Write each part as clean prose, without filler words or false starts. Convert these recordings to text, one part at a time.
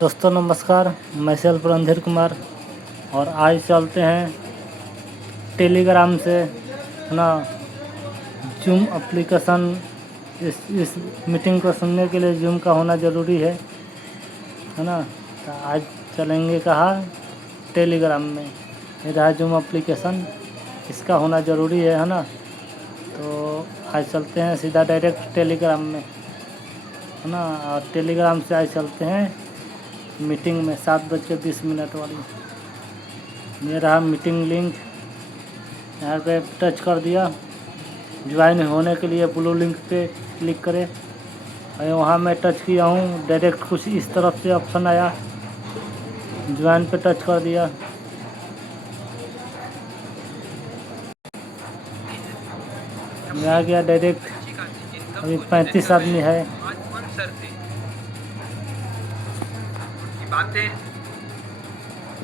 दोस्तों नमस्कार, मैं सेल्फ रणधीर कुमार और आज चलते हैं टेलीग्राम से है ना। जूम एप्लीकेशन इस मीटिंग को सुनने के लिए जूम का होना ज़रूरी है ना। तो आज चलेंगे कहाँ, टेलीग्राम में। ये रहा जूम एप्लीकेशन, इसका होना ज़रूरी है ना। तो आज चलते हैं सीधा डायरेक्ट टेलीग्राम में है ना। और टेलीग्राम से आज चलते हैं मीटिंग में 7:20 वाली। ये रहा मीटिंग लिंक, यहाँ पे टच कर दिया। ज्वाइन होने के लिए ब्लू लिंक पे क्लिक करें और वहाँ मैं टच किया हूँ। डायरेक्ट कुछ इस तरफ से ऑप्शन आया, ज्वाइन पे टच कर दिया। आ गया डायरेक्ट। अभी 35 आदमी है। बातें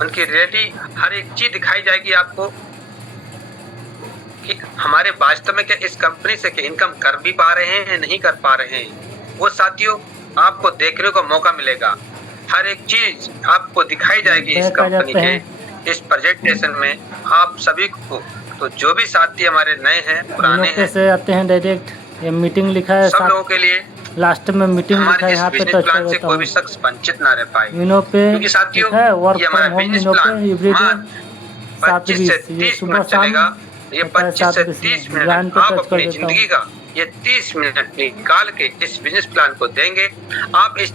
उनकी रियलिटी हर एक चीज दिखाई जाएगी आपको कि हमारे वास्तव में क्या इस कंपनी से क्या इनकम कर भी पा रहे हैं नहीं कर पा रहे हैं, वो साथियों आपको देखने को मौका मिलेगा। हर एक चीज आपको दिखाई जाएगी इस कंपनी के इस प्रेजेंटेशन में आप सभी को। तो जो भी साथी हमारे नए हैं पुराने हैं से आते हैं डायरेक्ट। ये मीटिंग लिखा है सब लोगों के लिए, लास्ट में मीटिंग लिखा है, यहाँ पे टच प्लान से कोई भी शख्स वंचित ना रह पाए। इनो पे क्योंकि साथियों ये हमारा बिजनेस प्लान 25 से 30 मिनट चलेगा। ये 25 से 30 मिनट आप अपनी जिंदगी का ये 30 मिनट निकाल के इस बिजनेस प्लान को देंगे। आप इस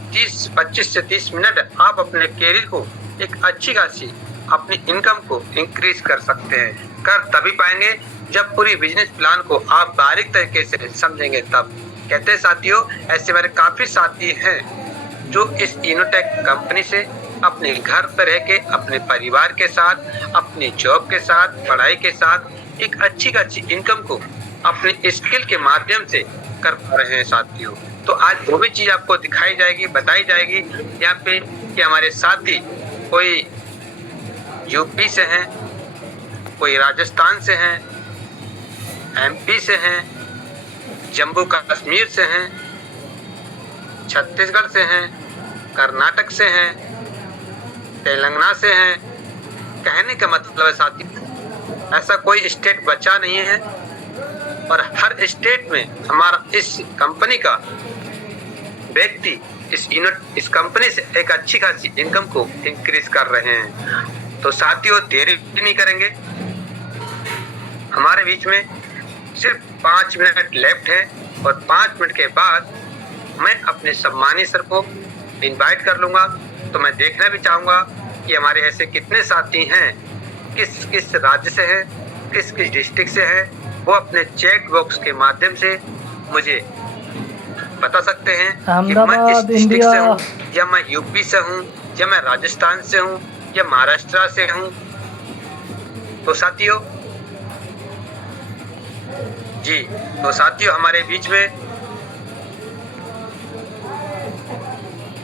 25 से 30 मिनट आप अपने कैरियर को एक अच्छी खासी अपनी इनकम को इंक्रीज कर सकते हैं। कर तभी पाएंगे जब पूरी बिजनेस प्लान को आप बारीक तरीके से समझेंगे तब। कहते हैं साथियों, ऐसे मेरे काफी साथी हैं जो इस इनोटेक कंपनी से अपने घर पर रह के अपने परिवार के साथ, अपनी जॉब के साथ, पढ़ाई के साथ एक अच्छी खासी इनकम को अपने स्किल के माध्यम से कर पा रहे हैं साथियों। तो आज वो भी चीज आपको दिखाई जाएगी, बताई जाएगी यहाँ पे कि हमारे साथी कोई यूपी से हैं, कोई राजस्थान से हैं, एमपी से हैं, जम्मू कश्मीर से हैं, छत्तीसगढ़ से हैं, कर्नाटक से हैं, तेलंगाना से हैं। कहने का मतलब है साथी ऐसा कोई स्टेट बचा नहीं है और हर स्टेट में हमारा इस कंपनी का व्यक्ति इस कंपनी से एक अच्छी खासी इनकम को इंक्रीज कर रहे हैं। तो साथियों देरी नहीं करेंगे, हमारे बीच में सिर्फ 5 मिनट लेफ्ट है और 5 मिनट के बाद मैं अपने सम्मानित सर को इनवाइट कर लूँगा। तो मैं देखना भी चाहूँगा कि हमारे ऐसे कितने साथी हैं, किस किस राज्य से हैं, किस किस डिस्ट्रिक्ट से हैं। वो अपने चैट बॉक्स के माध्यम से मुझे बता सकते हैं कि मैं इस डिस्ट्रिक्ट से हूँ या मैं यूपी से हूँ या मैं राजस्थान से हूँ या महाराष्ट्र से हूँ। तो साथियों हमारे बीच में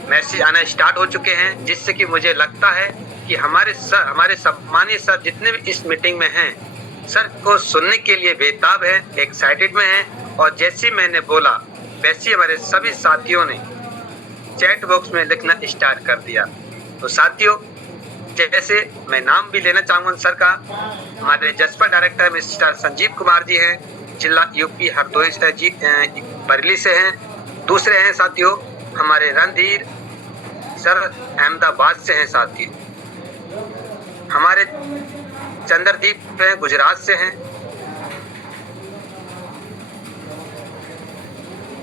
मैसेज आना स्टार्ट हो चुके हैं, जिससे कि मुझे लगता है कि हमारे सम्मानित सर जितने भी इस मीटिंग में हैं, सर को सुनने के लिए बेताब है, एक्साइटेड में हैं। और जैसे मैंने बोला वैसे हमारे सभी साथियों ने चैट बॉक्स में लिखना स्टार्ट कर दिया। तो साथियों जैसे मैं नाम भी लेना चाहूँगा सर का, हमारे जसपा डायरेक्टर मिस्टर संजीव कुमार जी हैं, जिला यूपी हरदोई से जी बरेली से हैं। दूसरे हैं साथियों हमारे रणधीर सर अहमदाबाद से हैं। साथियों हमारे चंद्रदीप गुजरात से हैं।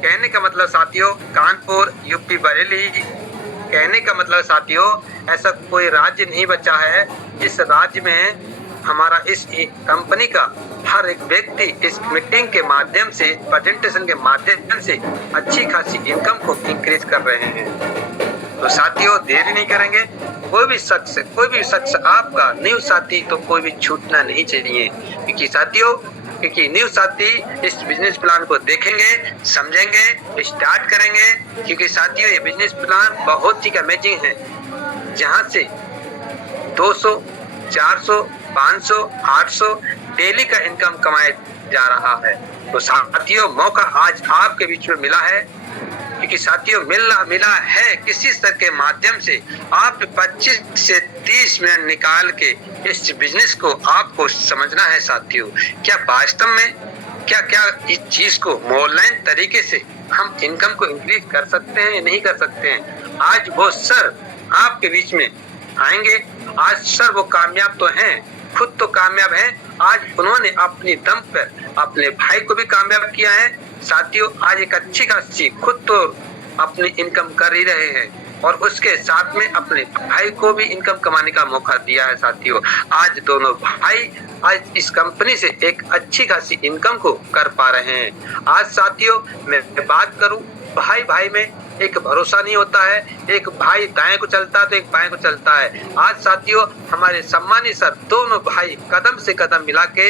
कहने का मतलब साथियों कानपुर यूपी बरेली। कहने का मतलब साथियों ऐसा कोई राज्य नहीं बचा है जिस राज्य में हमारा इस कंपनी का हर एक व्यक्ति इस मीटिंग के माध्यम से, प्रेजेंटेशन के माध्यम से अच्छी खासी इनकम को इंक्रीज कर रहे हैं। तो साथियों देरी नहीं करेंगे, कोई भी शख्स आपका न्यू साथी तो कोई भी छूटना नहीं चाहिए। क्योंकि न्यू साथी इस बिजनेस प्लान को देखेंगे, समझेंगे, स्टार्ट करेंगे। क्योंकि साथियों ये बिजनेस प्लान बहुत ही अमेजिंग है, जहां से 200, 400, 500, 800 डेली का इनकम कमाया जा रहा है। तो साथियों मौका आज आपके बीच में मिला है क्योंकि साथियों मिला है किसी स्तर के माध्यम से आप 25 से 30 मिनट निकाल के इस बिजनेस को आपको समझना है साथियों। क्या वास्तव में क्या इस चीज को ऑनलाइन तरीके से हम इनकम को इंक्रीज कर सकते हैं या नहीं कर सकते हैं। आज वो सर आपके बीच में आएंगे। आज सर वो कामयाब तो हैं, खुद तो कामयाब हैं। आज उन्होंने अपनी दम पर अपने भाई को भी कामयाब किया है साथियों। आज एक अच्छी खासी खुद तो अपनी इनकम कर ही रहे हैं और उसके साथ में अपने भाई को भी इनकम कमाने का मौका दिया है साथियों। आज दोनों भाई आज इस कंपनी से एक अच्छी खासी इनकम को कर पा रहे हैं। आज साथियों मैं बात करूं, भाई भाई में एक भरोसा नहीं होता है, एक भाई दाएं को चलता है तो एक बाएं को चलता है। आज साथियों हमारे सम्मानित सर दोनों भाई कदम से कदम मिला के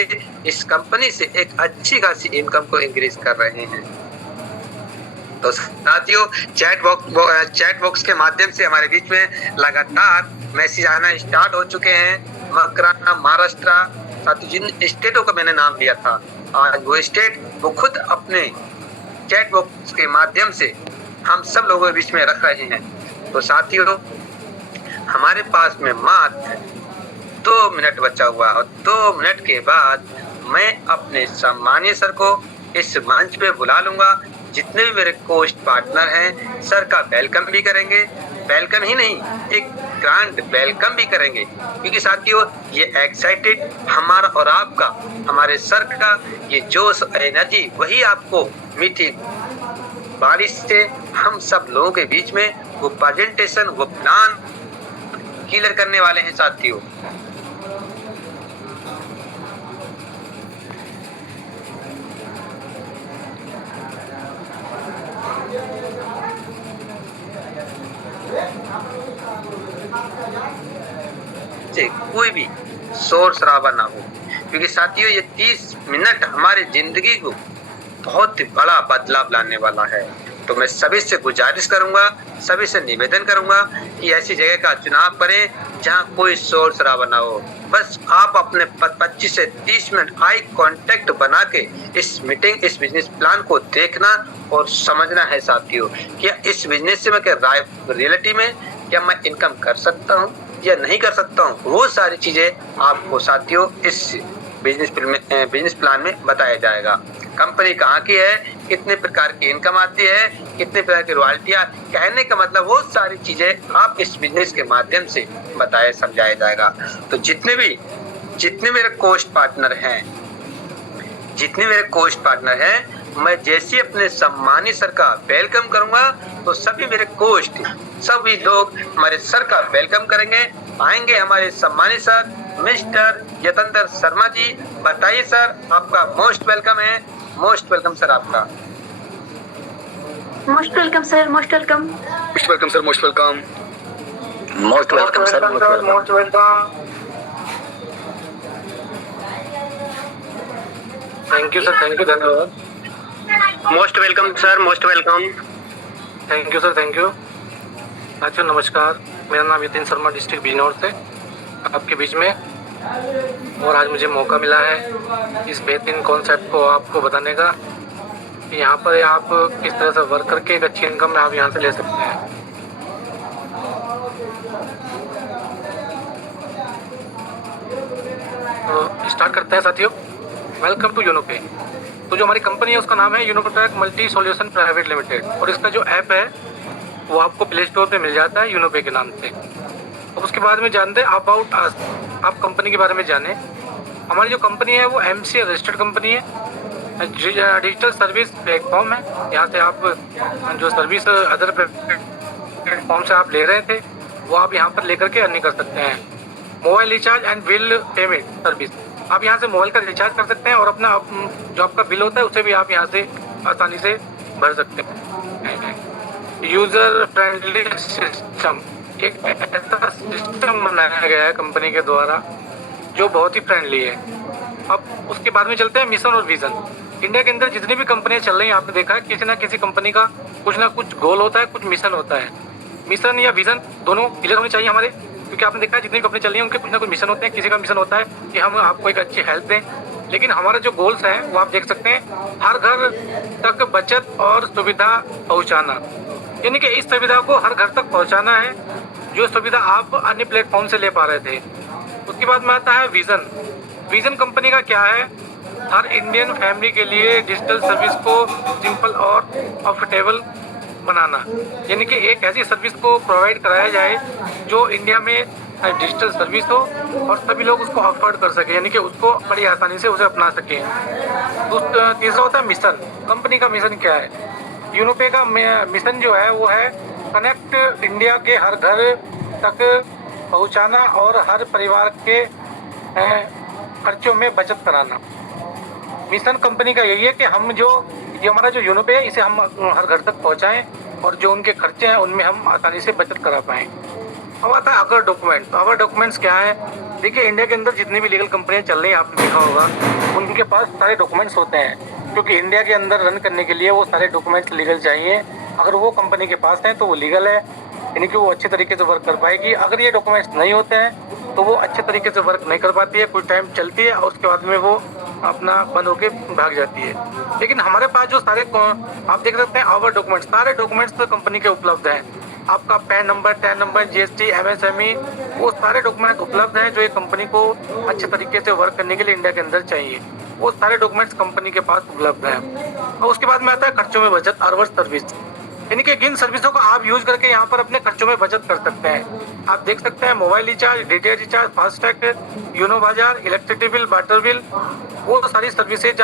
इस कंपनी से एक अच्छी खासी इनकम को इंक्रीज कर रहे हैं। तो साथियों चैट बॉक्स के माध्यम से हमारे बीच में लगातार मैसेज आना स्टार्ट हो चुके हैं। मकराना, महाराष्ट्र, साथियों जिन स्टेटों का मैंने नाम लिया था आज वो स्टेट वो खुद अपने चैट बॉक्स के माध्यम से हम सब लोगों के बीच में रख रहे हैं। तो साथियों हमारे पास में मात्र 2 मिनट बचा हुआ और 2 मिनट के बाद मैं अपने सम्मानीय सर को इस मंच पे बुला लूंगा। जितने भी मेरे कोस्ट पार्टनर हैं सर का वेलकम भी करेंगे, वेलकम ही नहीं एक ग्रांड वेलकम भी करेंगे, क्योंकि साथियों ये एक्साइटेड हमारा और आपका, हमारे सर का ये जोश एनर्जी वही आपको मीठी बारिश से हम सब लोगों के बीच में वो प्रेजेंटेशन वो प्लान क्लियर करने वाले हैं साथियों। कोई भी शोर शराबा ना हो, क्योंकि साथियों ये 30 मिनट हमारी जिंदगी को बहुत बड़ा बदलाव लाने वाला है। तो मैं सभी से गुजारिश करूंगा, सभी से निवेदन करूंगा कि ऐसी जगह का चुनाव करें जहां कोई शोर शराबा ना हो। बस आप अपने 25 से 30 मिनट आई कांटेक्ट बना के इस मीटिंग इस बिजनेस प्लान को देखना और समझना है साथियों। क्या इस बिजनेस से मैं क्या रियलिटी में क्या मैं इनकम कर सकता हूँ या नहीं कर सकता हूँ, वो सारी चीजें आपको साथियों इस बिजनेस प्लान में बताया जाएगा। कंपनी कहाँ की है, कितने प्रकार की इनकम आती है, कितने प्रकार की रॉयल्टियां, कहने का मतलब वो सारी चीजें आप इस बिजनेस के माध्यम से बताया समझाया जाएगा। तो जितने मेरे कोस्ट पार्टनर हैं मैं जैसे अपने सम्मानित सर का वेलकम करूंगा तो सभी मेरे कोस्ट सभी लोग हमारे सर का वेलकम करेंगे। आएंगे हमारे सम्मानित सर मिस्टर यतेंद्र शर्मा जी। बताइए सर, आपका मोस्ट वेलकम है। मोस्ट वेलकम सर आपका। Most welcome sir, most welcome. Most welcome sir, most welcome. Most welcome sir, most welcome. Thank you sir, thank you, धन्यवाद। Most welcome sir, most welcome. Thank you sir, thank you. अच्छा नमस्कार, मेरा नाम Yatin Sharma district Bijnor से आपके बीच में, और आज मुझे मौका मिला है इस बेहतरीन कॉन्सेप्ट को आपको बताने का कि यहाँ पर आप किस तरह से वर्क करके एक अच्छी इनकम आप यहाँ से ले सकते हैं। तो स्टार्ट करते हैं साथियों। Welcome to Unopay. तो जो हमारी कंपनी है उसका नाम है Unopay Tech multi solution private limited, और इसका जो ऐप है वो आपको प्ले स्टोर पे मिल जाता है यूनोपे के नाम से। अब उसके बाद में जानते हैं अबाउट अस, आप कंपनी के बारे में जाने। हमारी जो कंपनी है वो एमसी रजिस्टर्ड कंपनी है, डिजिटल सर्विस प्लेटफॉर्म है। यहाँ से आप जो सर्विस अदर प्लेटफॉर्म से आप ले रहे थे वो आप यहाँ पर लेकर के अर्निंग कर सकते हैं। Mobile recharge and bill payment service, आप यहाँ से मोबाइल का रिचार्ज कर सकते हैं और अपना जो आपका बिल होता है उसे भी आप यहाँ से आसानी से भर सकते हैं। यूज़र फ्रेंडली सिस्टम, एक ऐसा सिस्टम बनाया गया है कंपनी के द्वारा जो बहुत ही फ्रेंडली है। अब उसके बाद में चलते हैं मिशन और विज़न। इंडिया के अंदर जितनी भी कंपनियां चल रही हैं आपने देखा है किसी ना किसी कंपनी का कुछ ना कुछ गोल होता है, कुछ मिशन होता है। मिशन या विज़न दोनों क्लियर होने चाहिए हमारे, क्योंकि आपने देखा है जितनी कंपनी चल रही है उनके कुछ ना कुछ मिशन होते हैं। किसी का मिशन होता है कि हम आपको एक अच्छी हेल्प दें, लेकिन हमारे जो गोल्स हैं वो आप देख सकते हैं, हर घर तक बचत और सुविधा पहुंचाना। यानी कि इस सुविधा को हर घर तक पहुंचाना है, जो सुविधा आप अन्य प्लेटफॉर्म से ले पा रहे थे। उसके बाद में आता है विजन। विजन कंपनी का क्या है? हर इंडियन फैमिली के लिए डिजिटल सर्विस को सिंपल और अफोर्डेबल बनाना, यानी कि एक ऐसी सर्विस को प्रोवाइड कराया जाए जो इंडिया में डिजिटल सर्विस हो और सभी लोग उसको अफोर्ड कर सके, यानी कि उसको बड़ी आसानी से उसे अपना सकें। तीसरा होता है मिशन। कंपनी का मिशन क्या है? यूनोपे का मिशन जो है वो है कनेक्ट इंडिया के हर घर तक पहुंचाना और हर परिवार के खर्चों में बचत कराना। मिशन कंपनी का यही है कि हम ये हमारा जो यूनोपे है इसे हम हर घर तक पहुंचाएं और जो उनके खर्चे हैं उनमें हम आसानी से बचत करा पाएं। अब आता है अगर डॉक्यूमेंट। तो अगर डॉक्यूमेंट्स क्या है? देखिए, इंडिया के अंदर जितनी भी लीगल कंपनियां चल रही हैं, आपने देखा होगा, उनके पास सारे डॉक्यूमेंट्स होते हैं, क्योंकि इंडिया के अंदर रन करने के लिए वो सारे डॉक्यूमेंट्स लीगल चाहिए। अगर वो कंपनी के पास हैं तो वो लीगल है, यानी कि वो अच्छे तरीके से वर्क कर पाएगी। अगर ये डॉक्यूमेंट्स नहीं होते हैं तो वो अच्छे तरीके से वर्क नहीं कर पाती है, कुछ टाइम चलती है और उसके बाद में वो अपना बंद होके भाग जाती है। लेकिन हमारे पास जो सारे आप देख सकते हैं आवर डॉक्यूमेंट्स, सारे डॉक्यूमेंट्स तो कंपनी के उपलब्ध हैं। आपका pan number, tan number, GST, MSME, वो सारे डॉक्यूमेंट उपलब्ध हैं जो एक कंपनी को अच्छे तरीके से वर्क करने के लिए इंडिया के अंदर चाहिए। वो सारे डॉक्यूमेंट्स कंपनी के पास उपलब्ध हैं। और उसके बाद में आता है खर्चों में बचत, अर्वर सर्विस, यानी कि किन सर्विसों को आप यूज करके यहाँ पर अपने खर्चों में बचत कर सकते हैं। आप देख सकते हैं mobile recharge, DTH recharge, FASTag, YONO बाजार, इलेक्ट्रिसिटी बिल, वाटर बिल, वो सारी सर्विसेज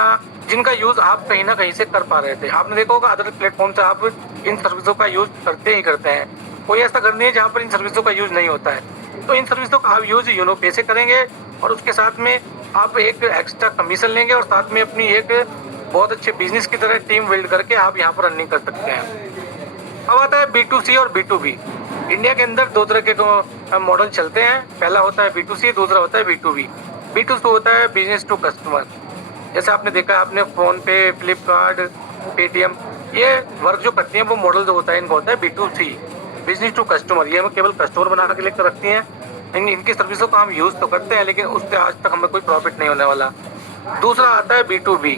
जिनका यूज आप कहीं ना कहीं से कर पा रहे थे। आपने देखा होगा अदर प्लेटफॉर्म से आप इन सर्विसों का यूज करते ही करते हैं। कोई ऐसा घर नहीं है जहाँ पर इन सर्विसों का यूज नहीं होता है। तो इन सर्विसों का आप यूज यूनो पे से करेंगे और उसके साथ में आप एक एक्स्ट्रा कमीशन लेंगे और साथ में अपनी एक बहुत अच्छे बिजनेस की तरह टीम बिल्ड करके आप यहाँ पर रनिंग कर सकते हैं। अब आता है B2C और B2B। इंडिया के अंदर दो तरह के मॉडल चलते हैं। पहला होता है B2C, दूसरा होता है B2B। B2C होता है बिजनेस टू कस्टमर। जैसे आपने देखा, आपने फोन पे, फ्लिपकार्ट, पेटीएम, ये वर्क जो करती हैं वो मॉडल जो होता है इनका होता है B2C, बिजनेस टू कस्टमर। ये हमें केवल कस्टमर बना के लेकर रखती हैं। इनकी सर्विसों को हम यूज तो करते हैं लेकिन उससे आज तक हमें कोई प्रॉफिट नहीं होने वाला। दूसरा आता है B2B,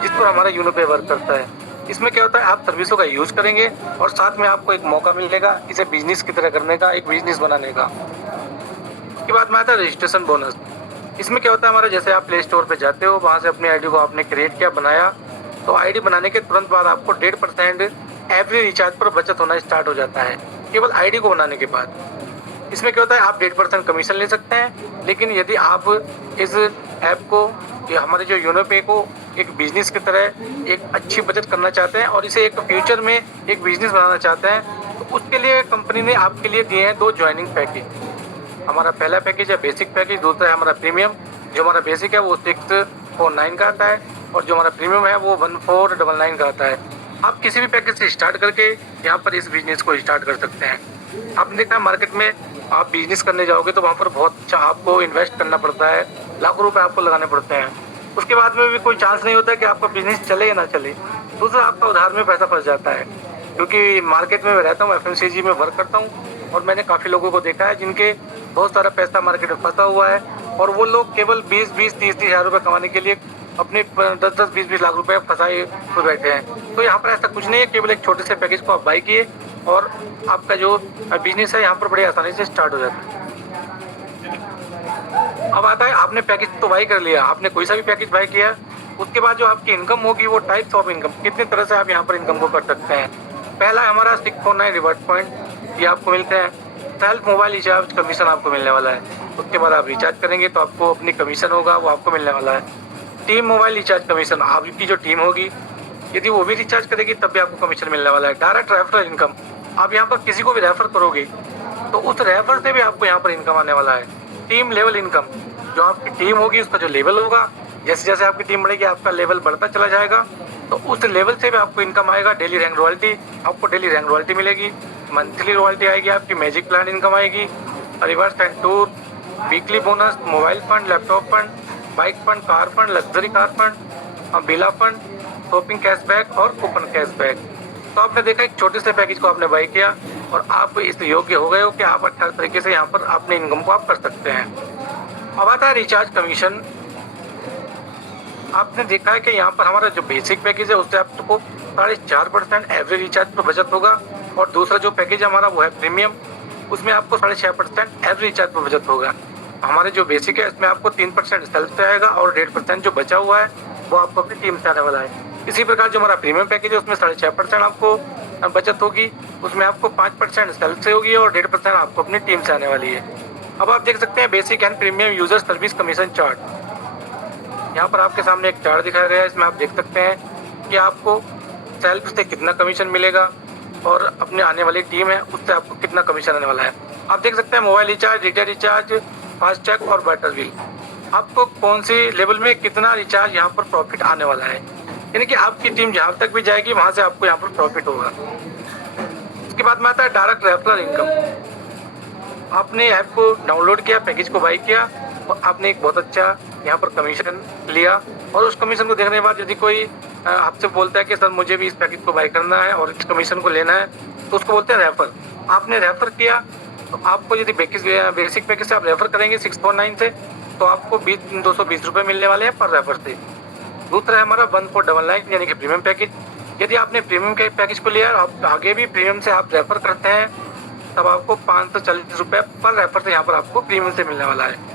जिस पर हमारा यूनोपे वर्क करता है। इसमें क्या होता है, आप सर्विसों का यूज करेंगे और साथ में आपको एक मौका मिलेगा इसे बिजनेस की तरह करने का, एक बिजनेस बनाने का। उसके बाद में आता है रजिस्ट्रेशन बोनस। इसमें क्या होता है हमारा, जैसे आप प्ले स्टोर पे जाते हो, वहाँ से अपनी आईडी को आपने क्रिएट किया, बनाया, तो आईडी बनाने के तुरंत बाद आपको 1.5% एवरी रिचार्ज पर बचत होना स्टार्ट हो जाता है, केवल आईडी को बनाने के बाद। इसमें क्या होता है, आप 1.5% कमीशन ले सकते हैं, लेकिन यदि आप इस ऐप को या हमारे जो यूनोपे को एक बिजनेस की तरह एक अच्छी बचत करना चाहते हैं और इसे एक फ्यूचर में एक बिजनेस बनाना चाहते हैं, तो उसके लिए कंपनी ने आपके लिए दिए हैं 2 ज्वाइनिंग पैकेज। हमारा पहला पैकेज है बेसिक पैकेज, दूसरा है हमारा प्रीमियम। जो हमारा बेसिक है वो 649 का आता है और जो हमारा प्रीमियम है वो 1499 का आता है। आप किसी भी पैकेज से स्टार्ट करके यहाँ पर इस बिजनेस को स्टार्ट कर सकते हैं। आपने देखा मार्केट में आप बिजनेस करने जाओगे तो वहाँ पर बहुत अच्छा आपको इन्वेस्ट करना पड़ता है, लाखों रुपए आपको लगाने पड़ते हैं। उसके बाद में भी कोई चांस नहीं होता है कि आपका बिजनेस चले या ना चले। दूसरा, आपका उधार में पैसा फंस जाता है, क्योंकि मार्केट में मैं रहता हूँ, FMCG में वर्क करता हूँ और मैंने काफ़ी लोगों को देखा है जिनके बहुत सारा पैसा मार्केट में फंसा हुआ है और वो लोग केवल 20-20, 30-30 हज़ार रुपये कमाने के लिए अपने 10-10, 20-20 लाख रुपए फंसाए हुए बैठे हैं। तो यहाँ पर ऐसा कुछ नहीं है, केवल एक छोटे से पैकेज को आप बाई किए और आपका जो बिजनेस है यहाँ पर बड़ी आसानी से स्टार्ट हो जाता है। अब आता है, आपने पैकेज तो बाई कर लिया, आपने कोई सा भी पैकेज बाई किया, उसके बाद जो आपकी इनकम होगी वो टाइप्स ऑफ इनकम, कितने तरह से आप यहाँ पर इनकम को कर सकते हैं। पहला है हमारा 649 रिवॉर्ड पॉइंट, ये आपको मिलते हैं। सेल्फ मोबाइल रिचार्ज कमीशन आपको मिलने वाला है। उसके बाद आप रिचार्ज करेंगे तो आपको अपनी कमीशन होगा वो आपको मिलने वाला है। टीम मोबाइल रिचार्ज कमीशन, आपकी जो टीम होगी यदि वो भी रिचार्ज करेगी तब भी आपको कमीशन मिलने वाला है। डायरेक्ट रेफरल इनकम, आप यहाँ पर किसी को भी रेफर करोगे तो उस रेफर से भी आपको यहाँ पर इनकम आने वाला है। टीम लेवल इनकम, जो आपकी टीम होगी उसका जो लेवल होगा, जैसे जैसे आपकी टीम बढ़ेगी आपका लेवल बढ़ता चला जाएगा, तो उस लेवल से भी आपको इनकम आएगा। डेली रैंक रॉयल्टी, आपको डेली रैंक रॉयल्टी मिलेगी। मंथली रॉयल्टी आएगी, आपकी मैजिक प्लान इनकम आएगी। Reverse and tour, weekly bonus, mobile fund, laptop fund, bike fund, car fund, luxury car fund, बिला फंड, शॉपिंग कैशबैक और coupon cashback. तो आपने देखा एक छोटे से पैकेज को आपने बाई किया और आप इस योग्य हो गए हो कि आप 18 तरीके से यहाँ पर अपने इनकम को आप कर सकते हैं। अब आता है रिचार्ज कमीशन। आपने देखा है कि यहाँ पर हमारा जो बेसिक पैकेज है उससे आपको 4.5% एवरेज रिचार्ज पर बचत होगा और दूसरा जो पैकेज हमारा वो है प्रीमियम, उसमें आपको 6.5% एवरी रिचार्ज पर बचत होगा। हमारे जो बेसिक है इसमें आपको 3% सेल्फ से आएगा और 1.5% जो बचा हुआ है वो आपको अपनी टीम से आने वाला है। इसी प्रकार जो हमारा प्रीमियम पैकेज है उसमें 6.5% आपको बचत होगी, उसमें आपको 5% सेल्फ से होगी और 1.5% आपको अपनी टीम से आने वाली है। अब आप देख सकते हैं basic and premium user service commission chart. यहाँ पर आपके सामने एक चार्ट दिखाया गया है, इसमें आप देख सकते हैं कि आपको सेल्फ से कितना कमीशन मिलेगा और अपने आने वाली टीम है उससे आपको कितना कमीशन आने वाला है। आप देख सकते हैं mobile recharge, data recharge, FASTag और वाटर बिल, आपको कौन सी लेवल में कितना रिचार्ज यहाँ पर प्रॉफिट आने वाला है, यानी कि आपकी टीम जहाँ तक भी जाएगी वहाँ से आपको यहाँ पर प्रॉफिट होगा। उसके बाद में आता है डायरेक्ट रेफरल इनकम। आपने ऐप को डाउनलोड किया, पैकेज को बाई किया और आपने एक बहुत अच्छा यहाँ पर कमीशन लिया और उस कमीशन को देखने के बाद यदि कोई आपसे बोलता है कि सर मुझे भी इस पैकेज को बाई करना है और इस कमीशन को लेना है, तो उसको बोलते हैं रेफर। आपने रेफर किया तो आपको यदि बेसिक पैकेज से आप रेफर करेंगे 649 से तो आपको 220 रुपये मिलने वाले हैं पर रेफर से। दूसरा है हमारा 1499 यानी कि प्रीमियम पैकेज। यदि आपने प्रीमियम के पैकेज को लिया और आप आगे भी प्रीमियम से आप रेफर करते हैं तब आपको 540 रुपये पर रेफर से यहाँ पर आपको प्रीमियम से मिलने वाला है।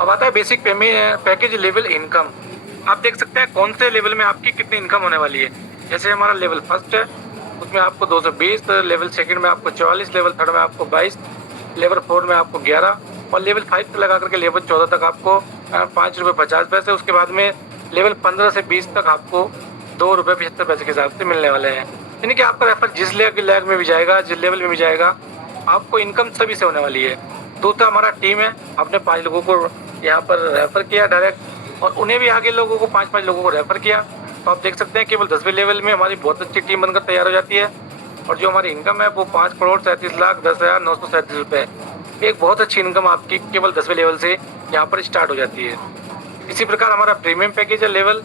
अब आता है बेसिक पैकेज लेवल इनकम। आप देख सकते हैं कौन से लेवल में आपकी कितनी इनकम होने वाली है। जैसे हमारा लेवल फर्स्ट है उसमें आपको 220, लेवल सेकंड में आपको 44, लेवल थर्ड में आपको 22, लेवल 4 में आपको 11 और लेवल 5 से लगा करके लेवल 14 तक आपको 5 रुपये 50 पैसे। उसके बाद में लेवल 15 से 20 तक आपको 2 रुपये 75 पैसे के हिसाब से मिलने वाले हैं। यानी कि आपका रेफर जिस लेवल में भी जाएगा, जिस लेवल में भी जाएगा, आपको इनकम सभी से होने वाली है। दूसरा हमारा टीम है, आपने 5 लोगों को यहाँ पर रेफर किया डायरेक्ट और उन्हें भी आगे लोगों को 5-5 लोगों को रेफर किया, तो आप देख सकते हैं केवल 10वें लेवल में हमारी बहुत अच्छी टीम बनकर तैयार हो जाती है और जो हमारी इनकम है वो 5,37,10,937 रुपये। एक बहुत अच्छी इनकम आपकी केवल 10वें लेवल से यहाँ पर स्टार्ट हो जाती है। इसी प्रकार हमारा प्रीमियम पैकेज है लेवल,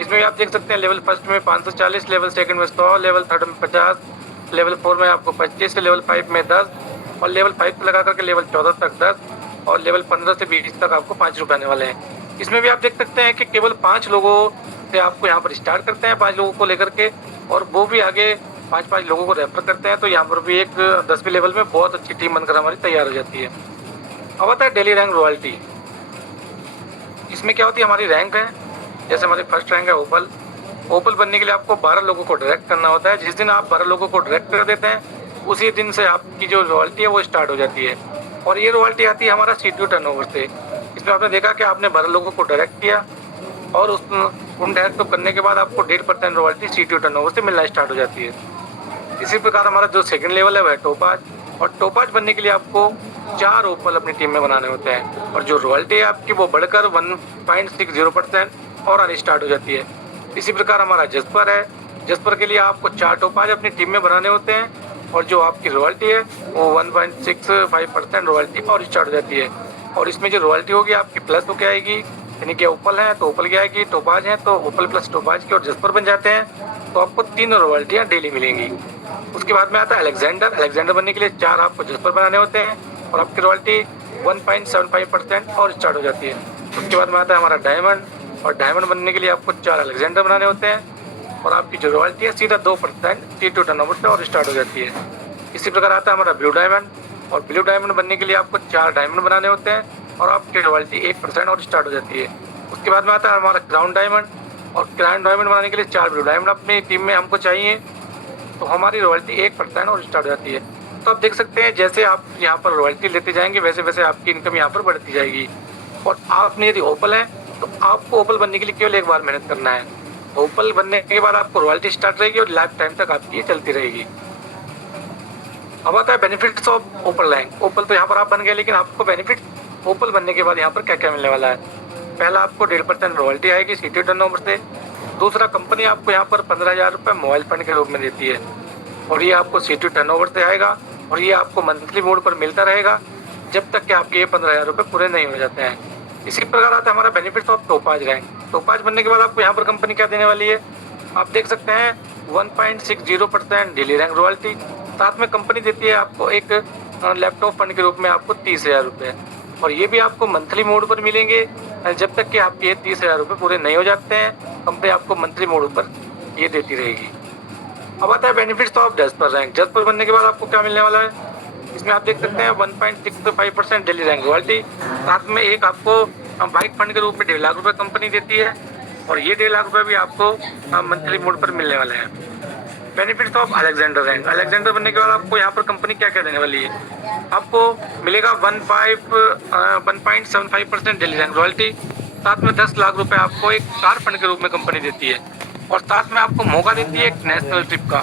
इसमें भी आप देख सकते हैं लेवल फर्स्ट में 540, लेवल सेकंड में 100, लेवल थर्ड में 50, लेवल 4 में आपको 25, लेवल 5 में 10 और लेवल 5 से लगा करके लेवल 14 तक 10 और लेवल 15 से 20 तक आपको 5 रुपये आने वाले हैं। इसमें भी आप देख सकते हैं कि केवल 5 लोगों से आपको यहाँ पर स्टार्ट करते हैं, 5 लोगों को लेकर के, और वो भी आगे 5-5 लोगों को रेफर करते हैं, तो यहाँ पर भी एक 10वें लेवल में बहुत अच्छी टीम बनकर हमारी तैयार हो जाती है। अब आता है डेली रैंक रॉयल्टी। इसमें क्या होती है, हमारी रैंक है, जैसे हमारी फर्स्ट रैंक है ओपल। ओपल बनने के लिए आपको 12 लोगों को डायरेक्ट करना होता है। जिस दिन आप 12 लोगों को डायरेक्ट कर देते हैं उसी दिन से आपकी जो रॉयल्टी है वो स्टार्ट हो जाती है और ये रॉयल्टी आती है हमारा C2 टर्नओवर से। इसमें आपने देखा कि आपने 12 लोगों को डायरेक्ट किया और उन डायरेक्ट को करने के बाद आपको 1.5% रॉयल्टी C2 टर्नओवर से मिलना स्टार्ट हो जाती है। इसी प्रकार हमारा जो सेकंड लेवल है वह टोपाज, और टोपाज बनने के लिए आपको 4 ओपल अपनी टीम में बनाने होते हैं और जो रॉयल्टी है आपकी वो बढ़कर 1.60% और आनी स्टार्ट हो जाती है। इसी प्रकार हमारा जस्पर है, जस्पर के लिए आपको 4 टोपाज अपनी टीम में बनाने होते हैं और जो आपकी रॉयल्टी है वो 1.65% रॉयल्टी और स्टार्ट हो जाती है। और इसमें जो रॉयल्टी होगी आपकी प्लस हो के आएगी, यानी कि ओपल है तो ओपल की आएगी, टोपाज है तो ओपल प्लस टोपाज की, और जस्पर बन जाते हैं तो आपको 3 रॉयल्टियाँ डेली मिलेंगी। उसके बाद में आता है अलेक्जेंडर। अलेक्जेंडर बनने के लिए 4 आपको जस्पर बनाने होते हैं और आपकी रॉयल्टी 1.75% और स्टार्ट हो जाती है। उसके बाद में आता है हमारा डायमंड, और डायमंड बनने के लिए आपको 4 अलेक्जेंडर बनाने होते हैं और आपकी जो रॉयल्टी है सीधा 2% C2 टर्नओवर से और स्टार्ट हो जाती है। इसी प्रकार आता है हमारा ब्लू डायमंड, और ब्लू डायमंड बनने के लिए आपको 4 डायमंड बनाने होते हैं और आपकी रॉयल्टी 1% और स्टार्ट हो जाती है। उसके बाद में आता है हमारा क्राउन डायमंड, और क्राउन डायमंड बनाने के लिए 4 ब्लू डायमंड अपनी टीम में हमको चाहिए, तो हमारी रॉयल्टी 1% और स्टार्ट हो जाती है। तो आप देख सकते हैं जैसे आप यहाँ पर रॉयल्टी लेते जाएंगे वैसे वैसे आपकी इनकम यहाँ पर बढ़ती जाएगी। और आपने यदि ओपल है तो आपको ओपल बनने के लिए केवल एक बार मेहनत करना है। ओपल बनने के बाद आपको रॉयल्टी स्टार्ट रहेगी और लाइफ टाइम तक आपकी ये चलती रहेगी। अब आता है बेनिफिट्स ऑफ ओपल रैंक। ओपल तो यहाँ पर आप बन गए, लेकिन आपको बेनिफिट ओपल बनने के बाद यहाँ पर क्या क्या मिलने वाला है। पहला आपको 1.5% रॉयल्टी आएगी C2 टर्नओवर से। दूसरा, कंपनी आपको यहाँ पर 15,000 रुपये मोबाइल फंड के रूप में देती है और ये आपको C2 टर्नओवर से आएगा और ये आपको मंथली मोड पर मिलता रहेगा जब तक कि आपके ये 15,000 रुपये पूरे नहीं हो जाते हैं। इसी प्रकार आता है हमारा benefits of topaz rank. Topaz बनने के बाद आपको यहाँ पर कंपनी क्या देने वाली है, आप देख सकते हैं 1.60% डेली रैंक रॉयल्टी, साथ में कंपनी देती है आपको एक लैपटॉप फंड के रूप में आपको 30,000 रुपये, और ये भी आपको मंथली मोड पर मिलेंगे जब तक कि आपके ये 30,000 रुपये पूरे नहीं हो जाते हैं। कंपनी आपको मंथली मोड पर ये देती रहेगी। अब आता है benefits of Jajpur rank. Jajpur बनने के बाद आपको क्या मिलने वाला है, इसमें आप देख सकते हैं 1.65% डेली रैंक रॉयल्टी, साथ में एक आपको बाइक फंड के रूप में 1.5 लाख रुपए कंपनी देती है, और ये 1.5 लाख रुपए भी आपको मंथली मोड पर मिलने वाले हैं। Benefits of Alexander rank. Alexander बनने के बाद आपको यहाँ पर कंपनी क्या क्या देने वाली है, आपको मिलेगा 1.75% डेली रैंक रॉयल्टी, साथ में 10 लाख रुपए आपको एक कार फंड के रूप में कंपनी देती है, और साथ में आपको मौका देती है एक नेशनल ट्रिप का।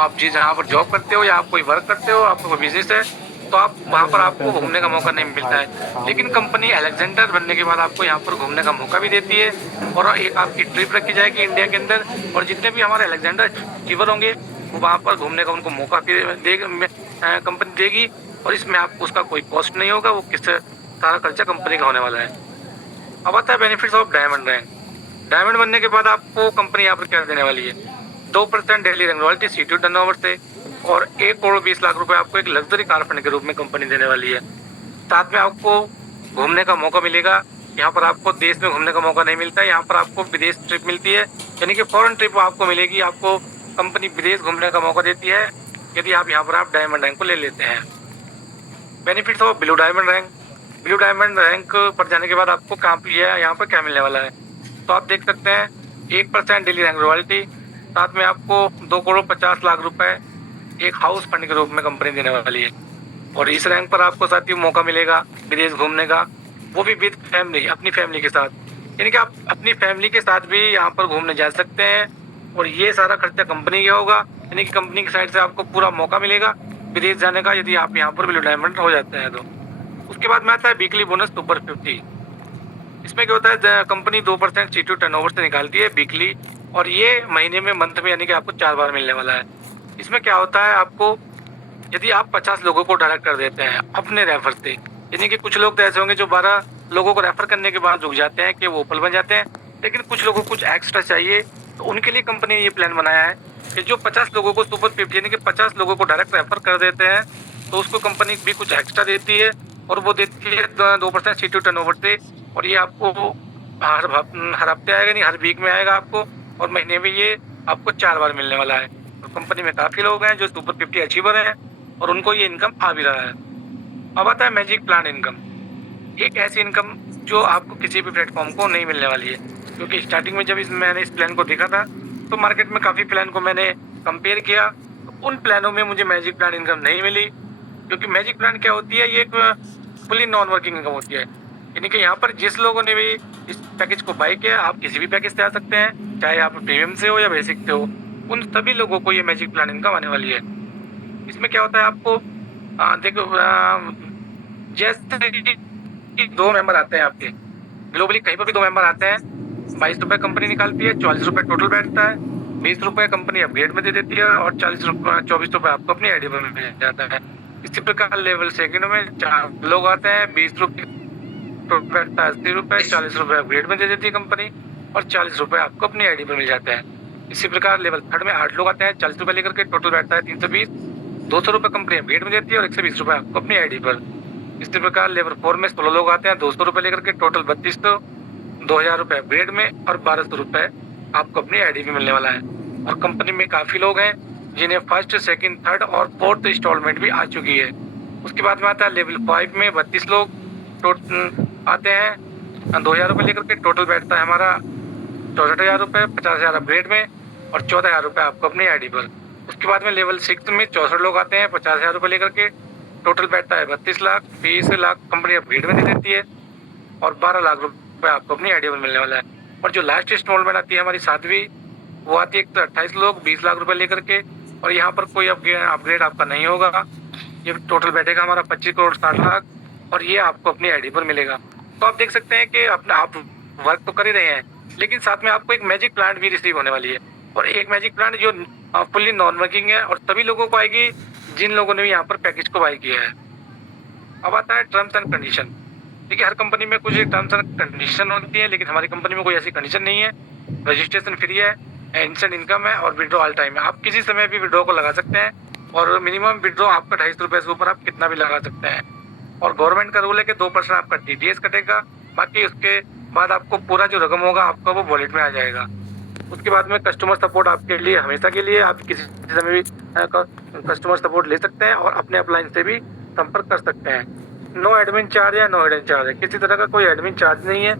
आप जहाँ पर जॉब करते हो या आप कोई वर्क करते हो, आपका कोई बिजनेस है, तो आप वहाँ पर आपको घूमने का मौका नहीं मिलता है, लेकिन कंपनी अलेक्जेंडर बनने के बाद आपको यहाँ पर घूमने का मौका भी देती है, और एक आपकी ट्रिप रखी जाएगी इंडिया के अंदर, और जितने भी हमारे अलेक्जेंडर अचीवर होंगे वो वहाँ पर घूमने का उनको मौका कंपनी देगी, और इसमें आपको उसका कोई कॉस्ट नहीं होगा, वो किस सारा खर्चा कंपनी का होने वाला है। अब आता है benefits of diamond rank. Diamond बनने के बाद आपको कंपनी यहाँ पर क्या देने वाली है, 2% daily rank royalty C2 turnover से, और 1,20,00,000 रुपए आपको एक लग्जरी कार फंड के रूप में कंपनी देने वाली है। साथ में आपको घूमने का मौका मिलेगा, यहाँ पर आपको देश में घूमने का मौका नहीं मिलता है, यहाँ पर आपको विदेश ट्रिप मिलती है, यानी कि फॉरेन ट्रिप आपको मिलेगी, आपको कंपनी विदेश घूमने का मौका देती है यदि आप यहाँ पर आप डायमंड रैंक को ले लेते हैं। Benefits of blue diamond rank. Blue diamond rank पर जाने के बाद आपको यहाँ पर क्या मिलने वाला है, तो आप देख सकते हैं 1% डेली रैंक रॉयल्टी, साथ में आपको 2,50,00,000 रुपए एक हाउस फंड के रूप में कंपनी देने वाली है, और इस रैंक पर आपको साथ ही मौका मिलेगा विदेश घूमने का, वो भी विद फैमिली, अपनी फैमिली के साथ, यानी कि आप अपनी फैमिली के साथ भी यहाँ पर घूमने जा सकते हैं, और ये सारा खर्चा कंपनी का होगा, यानी कि कंपनी की साइड से आपको पूरा मौका मिलेगा विदेश जाने का यदि आप यहाँ पर ब्लू डायमंड हो जाते हैं तो। उसके बाद में आता है वीकली बोनस सुपर 50। इसमें क्या होता है, कंपनी 2% C2 टर्नओवर से निकालती है वीकली, और ये महीने में मंथ में यानी कि आपको 4 बार मिलने वाला है। इसमें क्या होता है, आपको यदि आप 50 लोगों को डायरेक्ट कर देते हैं अपने रेफर से, यानी कि कुछ लोग तो ऐसे होंगे जो 12 लोगों को रेफर करने के बाद रुक जाते हैं कि वो ओपल बन जाते हैं, लेकिन कुछ लोगों को कुछ एक्स्ट्रा चाहिए, तो उनके लिए कंपनी ने ये प्लान बनाया है कि जो 50 लोगों को सुपर 50 यानी कि 50 लोगों को डायरेक्ट रेफर कर देते हैं, तो उसको कंपनी भी कुछ एक्स्ट्रा देती है, और वो देती है 2% C2 टर्नओवर से, और ये आपको हर हफ्ते आएगा, नहीं हर वीक में आएगा आपको, और महीने में ये आपको 4 बार मिलने वाला है। और कंपनी में काफ़ी लोग हैं जो सुपर 50 अचीवर हैं, और उनको ये इनकम आ भी रहा है। अब आता है मैजिक प्लान इनकम। एक ऐसी इनकम जो आपको किसी भी प्लेटफॉर्म को नहीं मिलने वाली है, क्योंकि स्टार्टिंग में जब मैंने इस प्लान को देखा था तो मार्केट में काफ़ी प्लान को मैंने कंपेयर किया, तो उन प्लानों में मुझे मैजिक प्लान इनकम नहीं मिली, क्योंकि मैजिक प्लान क्या होती है, ये एक फुली नॉन वर्किंग इनकम होती है, यानी कि यहाँ पर जिस लोगों ने भी इस पैकेज को बाई किया, आप किसी भी पैकेज से आ सकते हैं, चाहे आप प्रीमियम से हो या बेसिक से हो, उन सभी लोगों को ये मैजिक प्लान इनकम आने वाली है। इसमें क्या होता है, आपको देखो जैसे 2 मेंबर आते हैं आपके, ग्लोबली कहीं पर भी 2 मेंबर आते हैं, 22 रुपये कंपनी निकालती है, 44 रुपये टोटल बैठता है, 20 रुपये कंपनी अपग्रेड में दे देती है, और 24 रुपये आपको अपनी आईडी पर मिल जाता है। इसी प्रकार लेवल सेकंड में 4 लोग आते हैं, 20 रुपये बैठता है, 80 रुपये, 40 रुपये अपग्रेड में दे देती है कंपनी, और 40 रुपये आपको अपनी आईडी पर मिल जाता है। इसी प्रकार लेवल थर्ड में 8 लोग आते हैं, 40 रुपये लेकर के टोटल बैठता है 320, 200 रुपये कंपनी अपग्रेड में देती है, और 120 रुपये आपको अपनी आईडी पर। इसी प्रकार लेवल 4 में 16 लोग आते हैं, 200 रुपये लेकर के टोटल 3200, 2000 रुपये अपग्रेड में, और 1200 रुपये आपको अपनी आईडी में मिलने वाला है। और कंपनी में काफ़ी लोग हैं जिन्हें फर्स्ट, सेकंड, थर्ड और फोर्थ इंस्टॉलमेंट भी आ चुकी है। उसके बाद में आता है लेवल 5 में 32 लोग टोटल आते हैं, 2000 रुपये लेकर के टोटल बैठता है हमारा 64,000 रुपये, 50,000 अपग्रेड में, और 14,000 रुपये आपको अपनी आईडी पर। उसके बाद में लेवल 6 में 64 लोग आते हैं, 50,000 रुपये लेकर के टोटल बैठता है 32 लाख, 20 लाख कंपनी अपग्रेड में दे देती है, और 12 लाख रुपये आपको अपनी आईडी पर मिलने वाला है। और जो लास्ट इंस्टॉलमेंट आती है हमारी 7वीं, वो आती है 28 लोग 20 लाख रुपये लेकर के, और यहाँ पर कोई अपग्रेड आपका नहीं होगा, ये टोटल बैठेगा हमारा 25 करोड़ 60 लाख, और ये आपको अपनी आईडी पर मिलेगा। तो आप देख सकते हैं कि अपना आप वर्क तो कर ही रहे हैं, लेकिन साथ में आपको एक मैजिक प्लांट भी रिसीव होने वाली है, और एक मैजिक प्लांट जो फुल्ली नॉन वर्किंग है, और सभी लोगों को आएगी जिन लोगों ने भी यहाँ पर पैकेज को बाई किया है। अब आता है टर्म्स एंड कंडीशन। देखिए हर कंपनी में कुछ टर्म्स एंड कंडीशन होती है, लेकिन हमारी कंपनी में कोई ऐसी कंडीशन नहीं है। रजिस्ट्रेशन फ्री है, इंस्टेंट इनकम है, और विड्रॉ ऑल टाइम है। आप किसी समय भी विड्रॉ को लगा सकते हैं, और मिनिमम विड्रॉ आपका 250 रुपये से ऊपर आप कितना भी लगा सकते हैं। और गवर्नमेंट का रूल है कि 2% आपका TDS कटेगा, बाकी उसके बाद आपको पूरा जो रकम होगा आपका वो वॉलेट में आ जाएगा। उसके बाद में कस्टमर सपोर्ट आपके लिए हमेशा के लिए, आप किसी समय भी कस्टमर सपोर्ट ले सकते हैं और अपने अपलाइन से भी संपर्क कर सकते हैं। नो एडमिन चार्ज है, नो हिडन चार्ज है, किसी तरह का कोई एडमिन चार्ज नहीं है,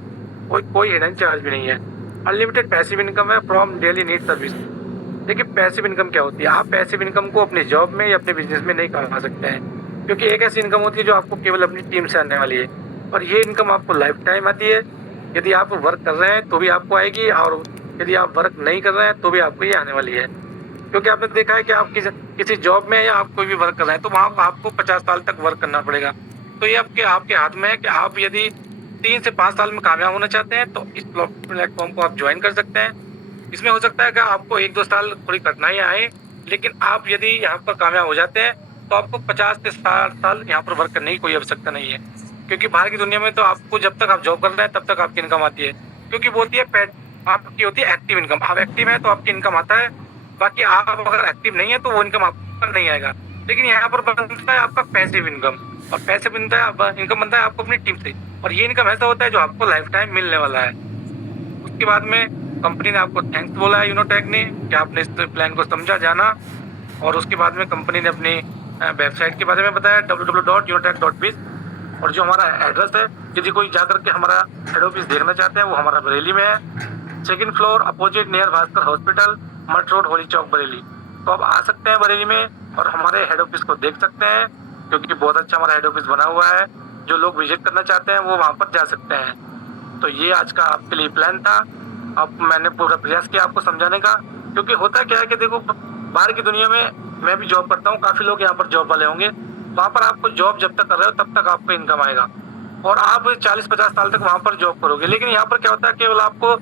कोई हिडन चार्ज भी नहीं है। अनलिमिटेड पैसिव इनकम है फ्रॉम डेली नीड सर्विस। देखिए पैसिव इनकम क्या होती है, आप पैसिव इनकम को अपने जॉब में या अपने बिजनेस में नहीं कमा सकते हैं, क्योंकि एक ऐसी इनकम होती है जो आपको केवल अपनी टीम से आने वाली है, और ये इनकम आपको लाइफ टाइम आती है। यदि आप वर्क कर रहे हैं तो भी आपको आएगी, और यदि आप वर्क नहीं कर रहे हैं तो भी आपको ये आने वाली है। क्योंकि आपने देखा है कि आप किसी जॉब में या आप कोई भी वर्क कर रहे हैं तो वहाँ आपको 50 साल तक वर्क करना पड़ेगा। तो ये आपके हाथ में है कि आप यदि 3 से 5 साल में कामयाब होना चाहते हैं तो इस प्लेटफॉर्म को आप ज्वाइन कर सकते हैं। इसमें हो सकता है कि आपको 1-2 साल थोड़ी कठिनाई आए, लेकिन आप यदि यहाँ पर कामयाब हो जाते हैं तो आपको 50 से 60 साल यहाँ पर वर्क करने की कोई आवश्यकता नहीं है। क्योंकि बाहर की दुनिया में तो आपको जब तक आप जॉब कर रहे हैं तब तक आपकी इनकम आती है, क्योंकि वो होती है आपकी होती है एक्टिव इनकम। आप एक्टिव हैं तो आपकी इनकम आता है, बाकी आप अगर एक्टिव नहीं है तो वो इनकम आपको नहीं आएगा। लेकिन यहाँ पर बनता है आपका पैसिव इनकम, और पैसिव इनकम बनता है आपको अपनी टीम से, और ये इनकम ऐसा होता है जो आपको लाइफ टाइम मिलने वाला है। उसके बाद में कंपनी ने आपको थैंक्स बोला है यूनोटेक ने कि आपने इस प्लान को समझा जाना, और उसके बाद में कंपनी ने अपनी वेबसाइट के बारे में बताया www.unotech.biz, और जो हमारा एड्रेस है यदि कोई जाकर के हमारा हेड ऑफिस देखना चाहते हैं वो हमारा बरेली में है, 2nd floor opposite near Bhaskar hospital, मठ रोड, होली चौक, बरेली। तो आप आ सकते हैं बरेली में और हमारे हेड ऑफिस को देख सकते हैं, क्योंकि बहुत अच्छा हमारा हेड ऑफिस बना हुआ है। जो लोग विजिट करना चाहते हैं वो वहाँ पर जा सकते हैं। तो ये आज का आपके लिए प्लान था। अब मैंने पूरा प्रयास किया आपको समझाने का, क्योंकि होता क्या है कि देखो बाहर की दुनिया में मैं भी जॉब करता हूँ, काफ़ी लोग यहाँ पर जॉब वाले होंगे, वहाँ पर आपको जॉब जब तक कर रहे हो तब तक आपको इनकम आएगा, और आप 40-50 साल तक वहाँ पर जॉब करोगे। लेकिन यहाँ पर क्या होता है, केवल आपको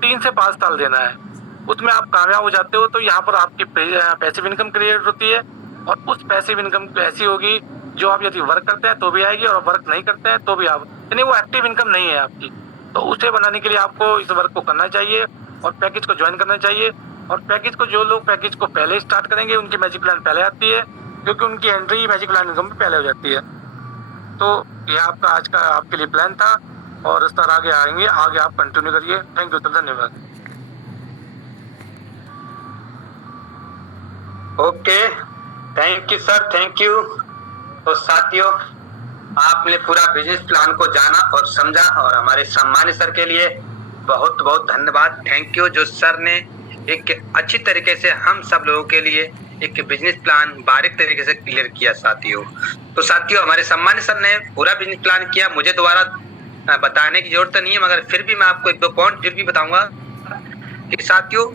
3 से 5 साल देना है, उसमें आप कामयाब हो जाते हो तो यहाँ पर आपकी पैसिव इनकम क्रिएट होती है, और उस पैसिव इनकम ऐसी होगी जो आप यदि वर्क करते हैं तो भी आएगी, और वर्क नहीं करते हैं तो भी आप, यानी वो एक्टिव इनकम नहीं है आपकी। तो उसे बनाने के लिए आपको इस वर्क को करना चाहिए और पैकेज को ज्वाइन करना चाहिए। और पैकेज को जो लोग पैकेज को पहले स्टार्ट करेंगे उनकी मैजिक प्लान पहले आती है, क्योंकि उनकी एंट्री मैजिक प्लान इनकम में पहले हो जाती है। तो ये आपका आज का आपके लिए प्लान था, और इस तरह आगे आएंगे, आगे आप कंटिन्यू करिए। थैंक यू सर, धन्यवाद। Okay, thank you sir, thank you. तो साथियों, आपने पूरा बिजनेस प्लान को जाना और समझा, और हमारे सम्मानित सर के लिए बहुत बहुत धन्यवाद, थैंक यू, जो सर ने एक अच्छी तरीके से हम सब लोगों के लिए एक बिजनेस प्लान बारीक तरीके से क्लियर किया साथियों। तो साथियों, हमारे सम्मानित सर ने पूरा बिजनेस प्लान किया, मुझे दोबारा बताने की जरूरत नहीं है, मगर फिर भी मैं आपको 1-2 पॉइंट फिर भी बताऊंगा कि साथियों,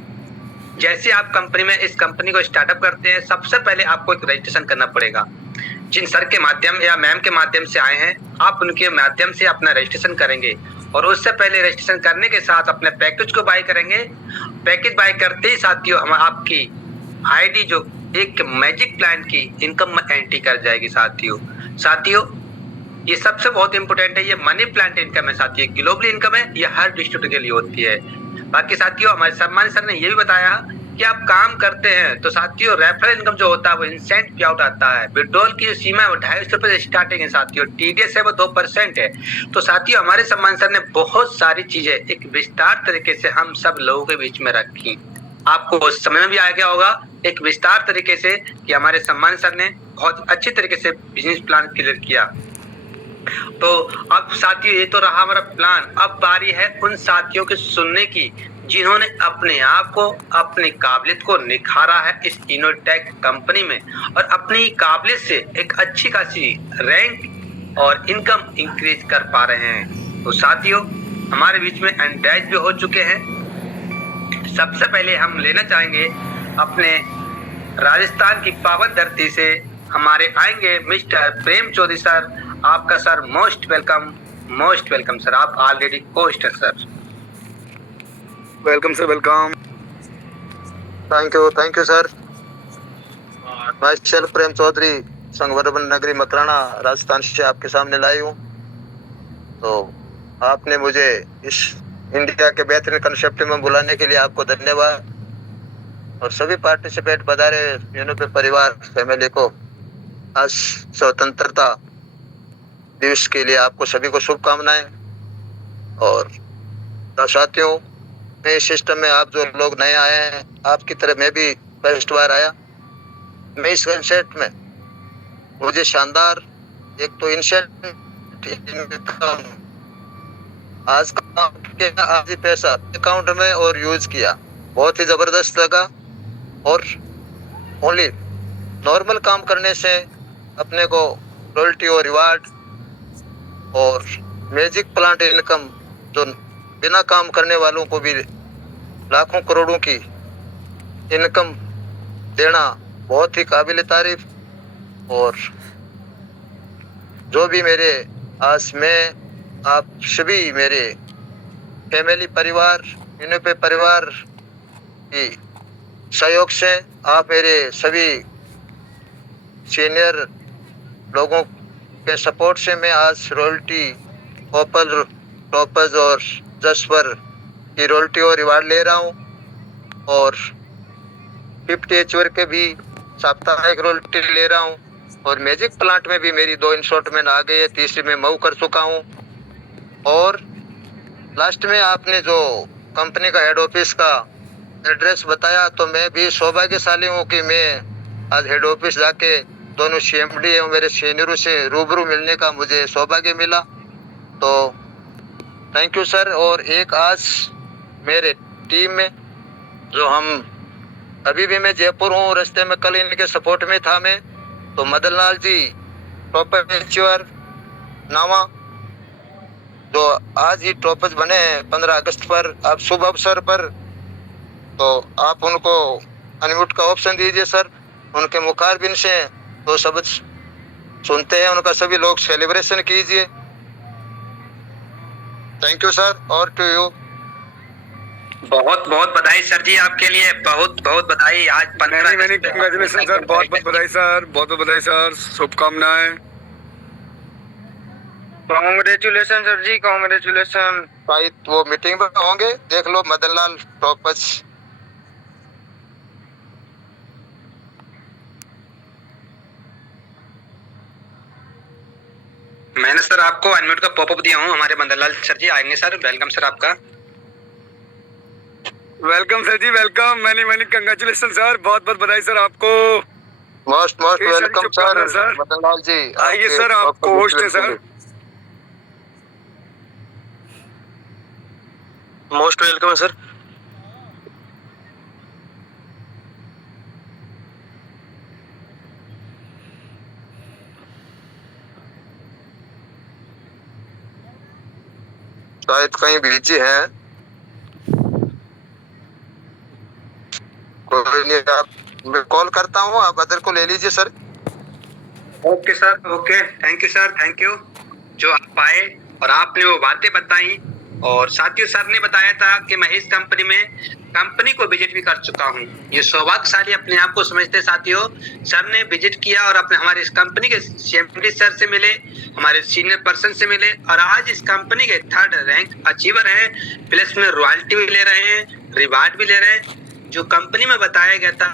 जैसे आप कंपनी में इस कंपनी को स्टार्टअप करते हैं, सबसे पहले आपको एक रजिस्ट्रेशन करना पड़ेगा। जिन सर के माध्यम या मैम के माध्यम से आए हैं, आप उनके माध्यम से अपना रजिस्ट्रेशन करेंगे, और उससे पहले रजिस्ट्रेशन करने के साथ अपने पैकेज को बाय करेंगे। पैकेज बाय करते ही साथियों हम आपकी आईडी जो एक मैजिक प्लान की इनकम में एंट्री कर जाएगी साथियों। ये सबसे बहुत इंपॉर्टेंट है, ये मनी प्लांट इनकम है साथियों, ग्लोबल इनकम है, ये हर डिस्ट्रीब्यूटर के लिए होती है। बाकी साथियों, हमारे सम्मानित सर ने ये भी बताया कि आप काम करते हैं तो साथियों रेफरल इनकम जो होता है वो इंसेंट पे आउट आता है। विड्रॉल की सीमा है वो 250 रुपए से स्टार्टिंग है साथियों, टीडीएस है वो 2% है। तो साथियों, हमारे सम्मानित सर ने बहुत सारी चीजें एक विस्तार तरीके से हम सब लोगों के बीच में रखी। आपको समझ में भी आ गया होगा एक विस्तार तरीके से कि हमारे सम्मानित सर ने बहुत अच्छी तरीके से बिजनेस प्लान क्लियर किया। तो अब साथियों, ये तो रहा हमारा प्लान। अब बारी है उन साथियों के सुनने की जिन्होंने अपने आप को, अपनी काबिलियत को निखारा है इस यूनोटेक कंपनी में, और अपनी काबिलियत से एक अच्छी खासी रैंक और इनकम इंक्रीज कर पा रहे हैं। तो साथियों, हमारे बीच में एंड्राइज भी हो चुके हैं। सबसे पहले हम लेना चाहेंगे अपने राजस्थान की पावन धरती से हमारे आएंगे मिस्टर प्रेम चौधरी सर। आपका सर मोस्ट वेलकम सर, आप ऑलरेडी होस्ट है sir. Welcome sir, welcome. Thank you sir. मैं सेल्फ प्रेम चौधरी संगवर्धन नगरी मकराना राजस्थान से आपके सामने लाई हूँ। तो आपने मुझे इस इंडिया के बेहतरीन कंसेप्ट में बुलाने के लिए आपको धन्यवाद, और सभी पार्टिसिपेंट पधारे यूनोपे परिवार फैमिली को आज स्वतंत्रता दिवस के लिए आपको सभी को शुभकामनाएं। और साथियों, नए सिस्टम में आप जो लोग नए आए हैं, आपकी तरह मैं भी फर्स्ट बार आया। मैं इस कंसेप्ट में मुझे शानदार एक तो आज ही पैसा अकाउंट में और यूज किया, बहुत ही जबरदस्त लगा। और ओनली नॉर्मल काम करने से अपने को रॉयल्टी और रिवार्ड और मैजिक प्लांट इनकम, जो बिना काम करने वालों को भी लाखों करोड़ों की इनकम देना, बहुत ही काबिल तारीफ। और जो भी मेरे आज में आप सभी मेरे फैमिली परिवार, यूनिपे परिवार की सहयोग से, आप मेरे सभी सीनियर लोगों के सपोर्ट से मैं आज रॉयल्टी, ओपल, टॉपर्स और जसवर की रॉयल्टी और रिवार्ड ले रहा हूँ। और 50 एचवर के भी साप्ताहिक रॉयल्टी ले रहा हूँ। और मैजिक प्लांट में भी मेरी 2 इंस्टॉलमेंट आ गई है, तीसरी में मूव कर चुका हूँ। और लास्ट में आपने जो कंपनी का हेड ऑफिस का एड्रेस बताया, तो मैं भी सौभाग्यशाली हूँ कि मैं आज हेड ऑफिस जाके दोनों CMD और मेरे सीनियरों से रूबरू मिलने का मुझे सौभाग्य मिला। तो थैंक यू सर। और एक आज मेरे टीम में जो हम अभी भी मैं जयपुर हूँ, रास्ते में कल इनके सपोर्ट में था मैं, तो मदन लाल जी टॉपर नामा, जो आज ही टॉपर्स बने हैं 15 अगस्त पर, आप शुभ अवसर पर, तो आप उनको अनम्यूट का ऑप्शन दीजिए सर। उनके मुखारबिन से तो शब्द सुनते हैं, उनका सभी लोग सेलिब्रेशन कीजिए। Thank you sir. और टू यू। बहुत बहुत बधाई सर जी, आपके लिए बहुत बहुत बधाई। आज 15 कंग्रेचुलेशन सर, बहुत बहुत बधाई सर, बहुत बहुत बधाई सर, शुभकामनाएं। कांग्रेचुलेशन सर जी, कांग्रेचुलेशन। भाई वो मीटिंग में होंगे, देख लो मदन लाल टॉपर्स। मैंने सर आपको अनम्यूट का पॉपअप दिया हूँ, हमारे मदन लाल सर जी आएंगे सर। वेलकम सर आपका। वेलकम सर जी, वेलकम। मैनी कंग्रेचुलेशन सर, बहुत बहुत बधाई सर आपको। Most welcome sir Madan Lal ji. आइए सर, आपको होस्ट है सर। मोस्ट वेलकम है सर। शायद कहीं बिजी हैं, कोई नहीं, आप मैं कॉल करता हूँ, आप अदर को ले लीजिए sir. Okay sir, okay, thank you sir, thank you. जो आप आए और आपने वो बातें बताई, और साथियों सर ने बताया था कि मैं इस कंपनी को विजिट भी कर चुका हूँ। ये सौभाग्यशाली अपने आप को समझते साथियों। सर ने विजिट किया और अपने हमारे इस कंपनी के CMD सर से मिले, हमारे सीनियर पर्सन से मिले, और आज इस कंपनी के 3rd रैंक अचीवर हैं, प्लस में रॉयल्टी भी ले रहे हैं, रिवार्ड भी ले रहे हैं। जो कंपनी में बताया गया था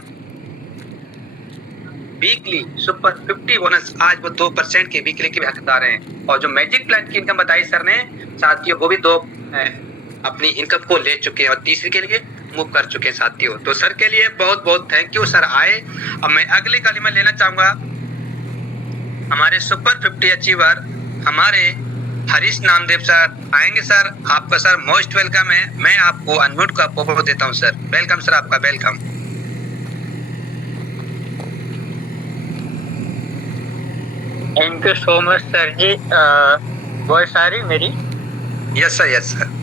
वीकली सुपर 50 बोनस, आज वो 2% के वीकली के भी हकदार हैं। और जो मैजिक प्लान की इनकम बताई सर ने साथियों, वो भी 2 अपनी इनकम को ले चुके हैं और तीसरी के लिए मूव कर चुके हैं साथियों। तो सर के लिए बहुत बहुत थैंक यू, सर आए। अब मैं अगली कड़ी में लेना चाहूंगा हमारे सुपर 50 अचीवर हमारे हरीश नामदेव सर आएंगे। सर आपका सर मोस्ट वेलकम है। मैं आपको अनम्यूट का पॉपअप देता हूं सर। वेलकम सर, आपका welcome. Thank you so much sir ji. Voice आ रही मेरी? Yes sir, yes sir.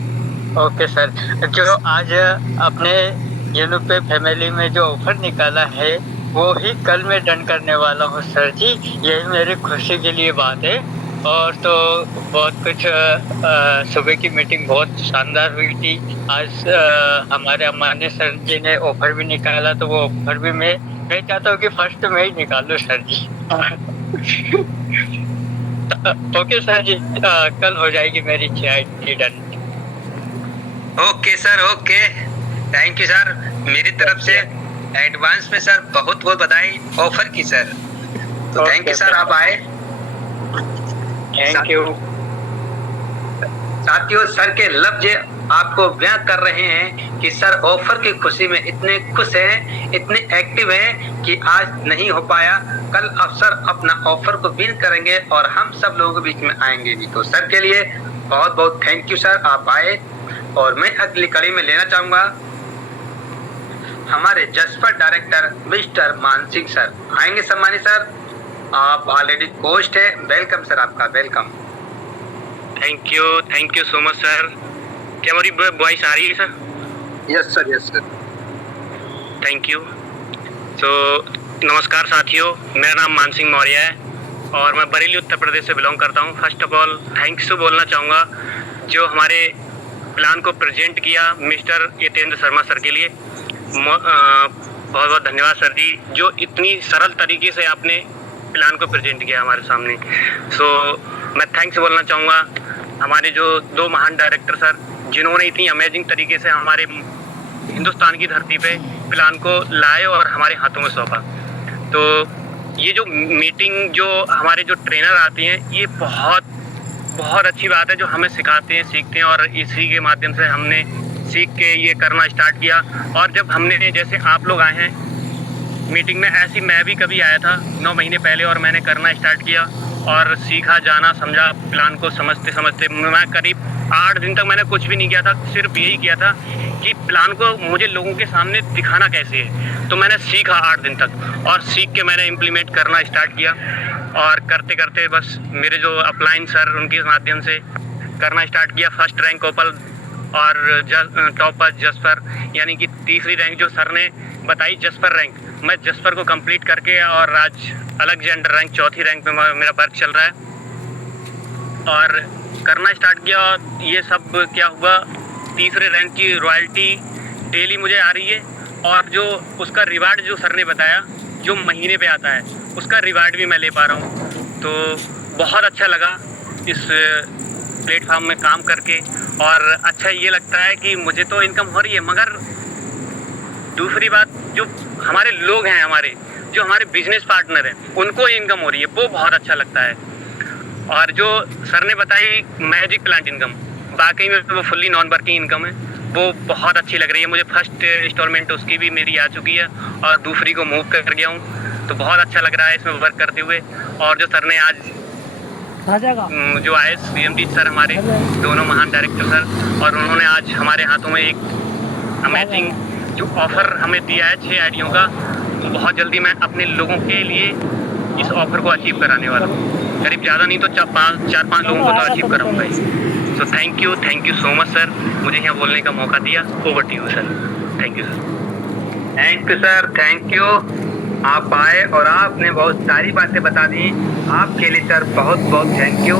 Okay sir, जो आज अपने यूनिपे फैमिली में जो ऑफर निकाला है वो ही कल मैं डन करने वाला हूँ सर जी। यही मेरी खुशी के लिए बात है। और तो बहुत कुछ सुबह की मीटिंग बहुत शानदार हुई थी। आज हमारे अमान्य सर जी ने ऑफर भी निकाला, तो वो ऑफर भी मैं चाहता हूँ कि फर्स्ट में ही निकालूँ सर जी। ओके सर जी, कल हो जाएगी मेरी CIT done. Okay sir, okay, thank you sir. मेरी तरफ से एडवांस में सर बहुत बहुत बधाई ऑफर की सर। तो थैंक यू सर, आप आए। थैंक यू साथियों सर के लफ्ज आपको व्यक्त कर रहे हैं कि सर ऑफर की खुशी में इतने खुश हैं, इतने एक्टिव हैं कि आज नहीं हो पाया, कल अफसर अपना ऑफर को विन करेंगे और हम सब लोगों के बीच में आएंगे भी। तो सर के लिए बहुत बहुत थैंक यू सर, आप आए। और मैं अगली कड़ी में लेना चाहूंगा हमारे जसपर डायरेक्टर मिस्टर मानसिंह सर। आएंगे सम्मानित सर, आप ऑलरेडी कोस्ट है। वेलकम सर, आपका welcome. Thank you so much sir. क्या मेरी वॉइस आ रही है sir? Yes sir, yes sir. Thank you. तो नमस्कार साथियों, मेरा नाम मानसिंह मौर्य है और मैं बरेली उत्तर प्रदेश से बिलोंग करता हूँ। First of all thanks to बोलना चाहूँगा जो हमारे प्लान को प्रेजेंट किया मिस्टर यतेंद्र शर्मा सर के लिए। बहुत बहुत धन्यवाद सर जी, जो इतनी सरल तरीके से आपने प्लान को प्रेजेंट किया हमारे सामने। सो मैं थैंक्स बोलना चाहूँगा हमारे जो दो महान डायरेक्टर सर, जिन्होंने इतनी अमेजिंग तरीके से हमारे हिंदुस्तान की धरती पे प्लान को लाए और हमारे हाथों में सौंपा। तो ये जो मीटिंग, जो हमारे जो ट्रेनर आते हैं, ये बहुत अच्छी बात है, जो हमें सिखाते हैं, सीखते हैं और इसी के माध्यम से हमने सीख के ये करना स्टार्ट किया। और जब हमने, जैसे आप लोग आए हैं मीटिंग में, ऐसी मैं भी कभी आया था 9 महीने पहले और मैंने करना स्टार्ट किया और सीखा, जाना, समझा, प्लान को समझते समझते मैं करीब 8 दिन तक मैंने कुछ भी नहीं किया था, सिर्फ यही किया था कि प्लान को मुझे लोगों के सामने दिखाना कैसे है। तो मैंने सीखा 8 दिन तक और सीख के मैंने इम्प्लीमेंट करना स्टार्ट किया और करते करते बस मेरे जो अपलाइन सर, उनके माध्यम से करना स्टार्ट किया। फर्स्ट रैंक ओपल और टॉपर जसपर, यानी कि तीसरी रैंक जो सर ने बताई जसपर रैंक, मैं जसपर को कंप्लीट करके और आज अलेक्जेंडर रैंक, चौथी रैंक में मेरा वर्क चल रहा है और करना स्टार्ट किया। और ये सब क्या हुआ, तीसरे रैंक की रॉयल्टी डेली मुझे आ रही है और जो उसका रिवार्ड जो सर ने बताया जो महीने पे आता है, उसका रिवार्ड भी मैं ले पा रहा हूँ। तो बहुत अच्छा लगा इस प्लेटफॉर्म में काम करके और अच्छा ये लगता है कि मुझे तो इनकम हो रही है, मगर दूसरी बात जो हमारे लोग हैं, जो हमारे बिजनेस पार्टनर हैं, उनको इनकम हो रही है, वो बहुत अच्छा लगता है। और जो सर ने बताई मैजिक प्लांट इनकम, वाकई में वो फुल्ली नॉन वर्किंग इनकम है, वो बहुत अच्छी लग रही है मुझे। फर्स्ट इंस्टॉलमेंट उसकी भी मेरी आ चुकी है और दूसरी को मूव कर गया हूँ, तो बहुत अच्छा लग रहा है इसमें वर्क करते हुए। और जो सर ने आज जो आए CMD सर, हमारे दोनों महान डायरेक्टर सर, और उन्होंने आज हमारे हाथों में एक अमेजिंग जो ऑफ़र हमें दिया है 6 आईडियों का, तो बहुत जल्दी मैं अपने लोगों के लिए इस ऑफ़र को अचीव कराने वाला हूँ। करीब ज़्यादा नहीं तो 4-5 लोगों को तो अचीव कराऊंगा ही। So thank you so much sir, मुझे यहाँ बोलने का मौका दिया। Over to you sir. Thank you sir. Thank you sir, thank you. आप आए और आपने बहुत सारी बातें बता दी, आपके लिए सर बहुत बहुत थैंक यू।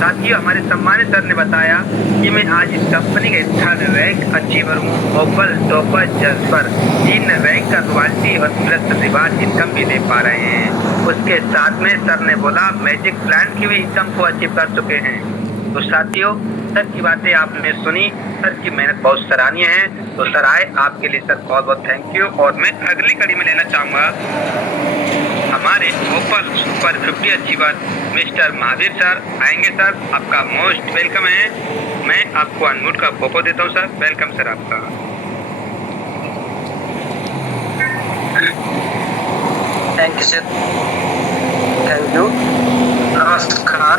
साथियों, हमारे सम्मानित सर ने बताया कि मैं आज इस कंपनी के 3rd रैंक अचीवर हूँ, ओपल, टॉपर, जसपर, 3 रैंक का रॉयल्टी और प्लस रिवार्ड इनकम भी ले पा रहे हैं। उसके साथ में सर ने बोला मैजिक प्लांट की भी इनकम को अचीव कर चुके हैं। तो साथियों, सर की बातें आपने सुनी, सर की मेहनत बहुत सराहनीय है। तो सर आए, आपके लिए सर बहुत बहुत थैंक यू। और मैं अगली कड़ी में लेना चाहूँगा हमारे Opal super 50 achiever mister Mahavir sir. आएंगे सर, आपका मोस्ट वेलकम है। मैं आपको अनम्यूट का पोपो देता हूँ सर। वेलकम सर आपका। Thank you sir, thank you. नमस्कार।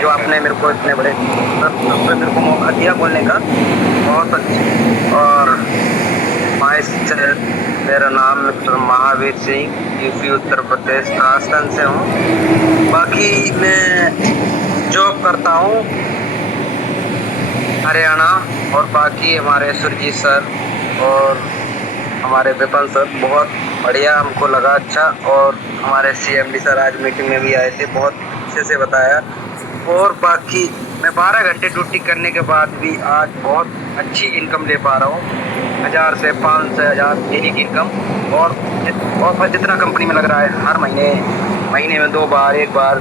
जो आपने मेरे को इतने बड़े मेरे को मौका दिया बोलने का, बहुत अच्छा। और मेरा नाम मिस्टर महावीर सिंह, यूपी उत्तर प्रदेश राजस्थान से हूँ। बाकी मैं जॉब करता हूँ हरियाणा। और बाकी हमारे सुरजीत सर और हमारे विपन सर बहुत बढ़िया हमको लगा, अच्छा। और हमारे CMD सर आज मीटिंग में भी आए थे, बहुत अच्छे से बताया। और बाकी मैं 12 घंटे ड्यूटी करने के बाद भी आज बहुत अच्छी इनकम ले पा रहा हूँ, 1000 से 500 से 1000 डेली की इनकम। और जितना कंपनी में लग रहा है हर महीने में 2 बार 1 बार।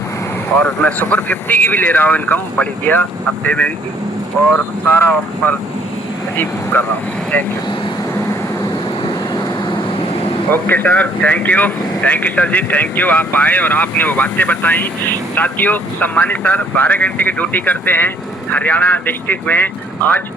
और मैं सुपर 50 की भी ले रहा हूँ इनकम, बढ़िया हफ्ते में भी। और सारा ऑफर अचीव कर रहा हूँ। Thank you. Okay sir, thank you sir ji, thank you. आप आए और आपने वो बातें बताई। साथियों, सम्मानित सर 12 घंटे की ड्यूटी करते हैं हरियाणा डिस्ट्रिक्ट में। आज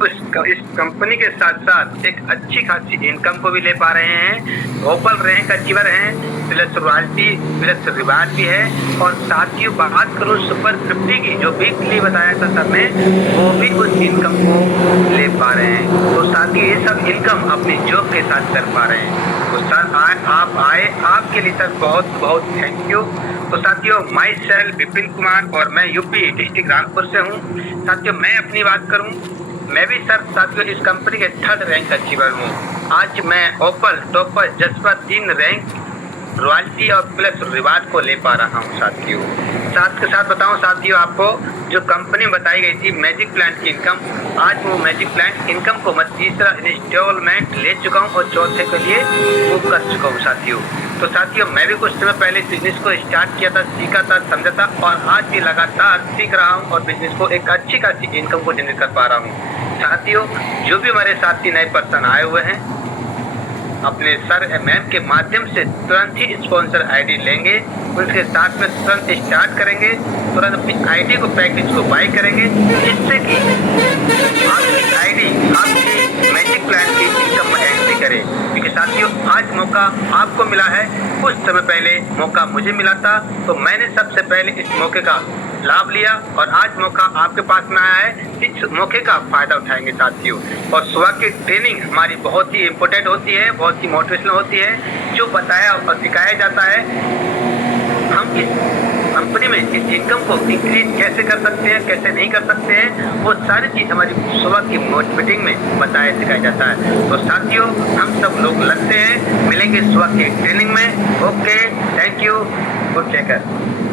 इस कंपनी के साथ साथ एक अच्छी खासी इनकम को भी ले पा रहे हैं। ओपल रैंक अचीवर हैं, प्लस रॉयल्टी प्लस रिवार्ड भी है। और साथियों, बात करूँ सुपर 50 की जो वीकली बताया था सब में, वो भी उस इनकम को ले पा रहे हैं। तो साथियों, ये सब इनकम अपनी जॉब के साथ कर पा रहे हैं। तो सर आप आए, आपके लिए सर बहुत बहुत थैंक यू। तो साथियों, माई सेल्फ विपिन कुमार और मैं यूपी डिस्ट्रिक्ट रामपुर से हूँ। साथियों, मैं अपनी बात करूँ, मैं भी सर साथियों इस कंपनी के 3rd रैंक अचीवर हूँ। आज मैं ओपल, टॉपर, जसपा 3 रैंक रॉयल्टी और प्लस रिवार्ड को ले पा रहा हूँ साथियों। साथ के साथ बताऊँ साथियों, आपको जो कंपनी बताई गई थी मैजिक प्लांट की इनकम, आज वो मैजिक प्लांट इनकम को मैं 3रा इंस्टॉलमेंट ले चुका हूँ और 4थे के लिए बुक कर चुका हूँ साथियों। तो साथियों, मैं भी कुछ समय पहले बिजनेस को स्टार्ट किया था, सीखा था, समझा था और आज भी लगातार सीख रहा हूँ और बिजनेस को एक अच्छी खासी इनकम को जनरेट कर पा रहा हूँ। साथियों, जो भी हमारे साथी नए पर्सन आए हुए हैं, अपने सर मैम के माध्यम से तुरंत ही स्पॉन्सर आईडी लेंगे, उनके साथ में तुरंत स्टार्ट करेंगे, तुरंत अपनी आईडी को पैकेज को बाय करेंगे, जिससे कि आपकी आईडी आपकी मैजिक प्लान की इनकम में एंट्री करे। क्योंकि साथियों, आज मौका आपको मिला है, कुछ समय पहले मौका मुझे मिला था, तो मैंने सबसे पहले इस मौके का लाभ लिया और आज मौका आपके पास में आया है। इस मौके का फायदा उठाएंगे साथियों। और सुबह की ट्रेनिंग हमारी बहुत ही इम्पोर्टेंट होती है, बहुत ही मोटिवेशनल होती है। जो बताया और सिखाया जाता है, हम इस कंपनी में इस इनकम को इंक्रीज कैसे कर सकते हैं, कैसे नहीं कर सकते हैं, वो सारी चीज़ हमारी सुबह की मीटिंग में बताया सिखाया जाता है। तो साथियों, हम सब लोग लगते हैं, मिलेंगे सुबह की ट्रेनिंग में। Okay, thank you, good taker.